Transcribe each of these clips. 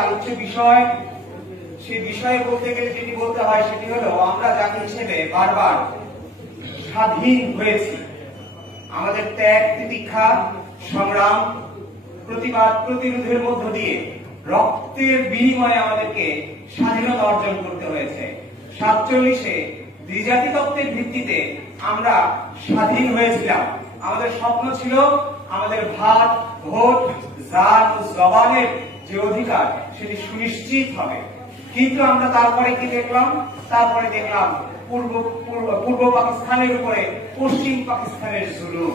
আলোচ্য বিষয় সেই বিষয়ে বলতে গেলে যেটি বলতে হয় সেটি হলো, আমরা জাতি হিসেবে বারবার স্বাধীন হয়েছি। আমাদের ত্যাগ, তিতিক্ষা, সংগ্রাম, প্রতিবাদ, প্রতিরোধের মধ্য দিয়ে রক্তের বিনিময়ে আমাদেরকে স্বাধীনতা অর্জন করতে হয়েছে। সাতচল্লিশে দ্বিজাতি তত্ত্বের ভিত্তিতে আমরা স্বাধীন হয়েছিলাম। আমাদের স্বপ্ন ছিল আমাদের ভাত ভোট জাত ও জবানের যে অধিকার সেটি সুনিশ্চিত হবে। কিন্তু আমরা তারপরে কি দেখলাম? তারপরে দেখলাম পূর্ব পূর্ব পাকিস্তানের উপরে পশ্চিম পাকিস্তানের জুলুম।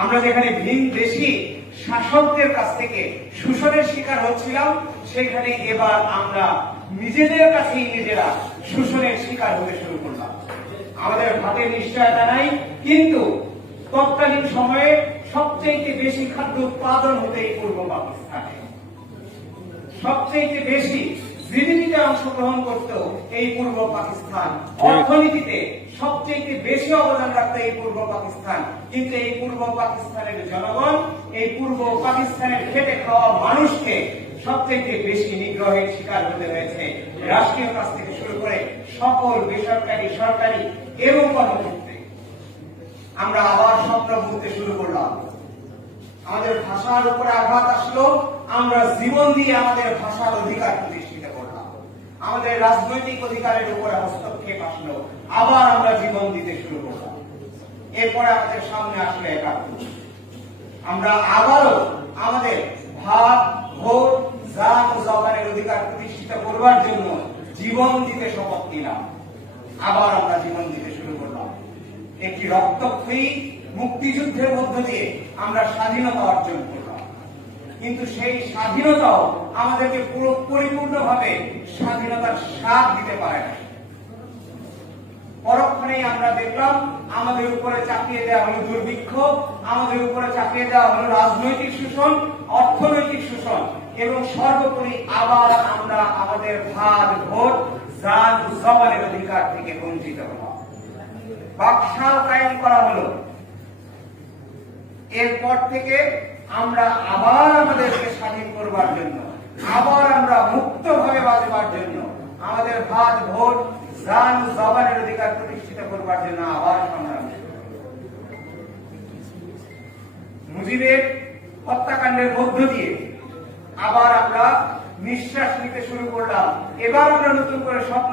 আমরা যেখানে ভিন দেশি শাসকদের কাছ থেকে শোষণের শিকার হচ্ছিলাম, সেখানে এবার আমরা নিজেদের কাছেই নিজেরা শোষণের শিকার হতে শুরু করলাম। আমাদের ভাতের নিশ্চয়তা নাই, কিন্তু তৎকালীন সময়ে সবচেয়ে বেশি খাদ্য উৎপাদন হতে এই পূর্ব পাকিস্তানে। সবচেয়ে বেশি জিডিপিতে অংশগ্রহণ করত এই পূর্ব পাকিস্তান। অর্থনীতিতে সবচেয়ে বেশি অবদান রাখত এই পূর্ব পাকিস্তান। কিন্তু এই পূর্ব পাকিস্তানের জনগণ এই পূর্ব পাকিস্তানের খেটে খাওয়া মানুষকে সবচেয়ে বেশি নিগ্রহের শিকার হতে হয়েছে। রাষ্ট্রীয় কাছ থেকে শুরু করে সকল বেসরকারি সরকারি এবং কর্মক্ষেত্রে আমরা আবার স্বপ্ন বুঝতে শুরু করলাম। আমাদের ভাষার উপরে আঘাত আসলো, আমরা জীবন দিয়ে আমাদের ভাষার অধিকার প্রতিষ্ঠিত করলাম। আমাদের রাজনৈতিক অধিকারের উপরে হস্তক্ষেপ আসলো, আবার আমরা জীবন দিতে শুরু করলাম। এরপরে আমাদের সামনে আসলো একাত্তর। আমরা আবারও আমাদের ভাত ভোট, জাত, জবানের অধিকার প্রতিষ্ঠিত করবার জন্য জীবন দিতে শপথ নিলাম। আবার আমরা জীবন দিতে একটি রক্তক্ষয়ী মুক্তিযুদ্ধের মধ্য দিয়ে আমরা স্বাধীনতা অর্জন করলাম। কিন্তু সেই স্বাধীনতাও আমাদেরকে পুরো পরিপূর্ণভাবে স্বাধীনতার স্বাদ দিতে পারে না পরক্ষণেই আমরা দেখলাম, আমাদের উপরে চাপিয়ে দেওয়া হলো দুর্ভিক্ষ, আমাদের উপরে চাপিয়ে দেওয়া হলো রাজনৈতিক শোষণ, অর্থনৈতিক শোষণ এবং সর্বোপরি আবার আমরা আমাদের ভাত, ভোট, জাত, জবানের অধিকার থেকে বঞ্চিত হলাম। কায়েম করা হলো। এরপর থেকে আমরা আবার আমাদেরকে স্বাধীন করবার জন্য, আবার আমরা মুক্তভাবে বাঁচবার জন্য, আমাদের ভাত, ভোট জান জবানের অধিকার প্রতিষ্ঠিত করবার জন্য আবার সংগ্রাম মুজিবের হত্যাকাণ্ডের মধ্য দিয়ে আবার আমরা নিঃশ্বাস নিতে শুরু করলাম। এবার আমরা নতুন করে স্বপ্ন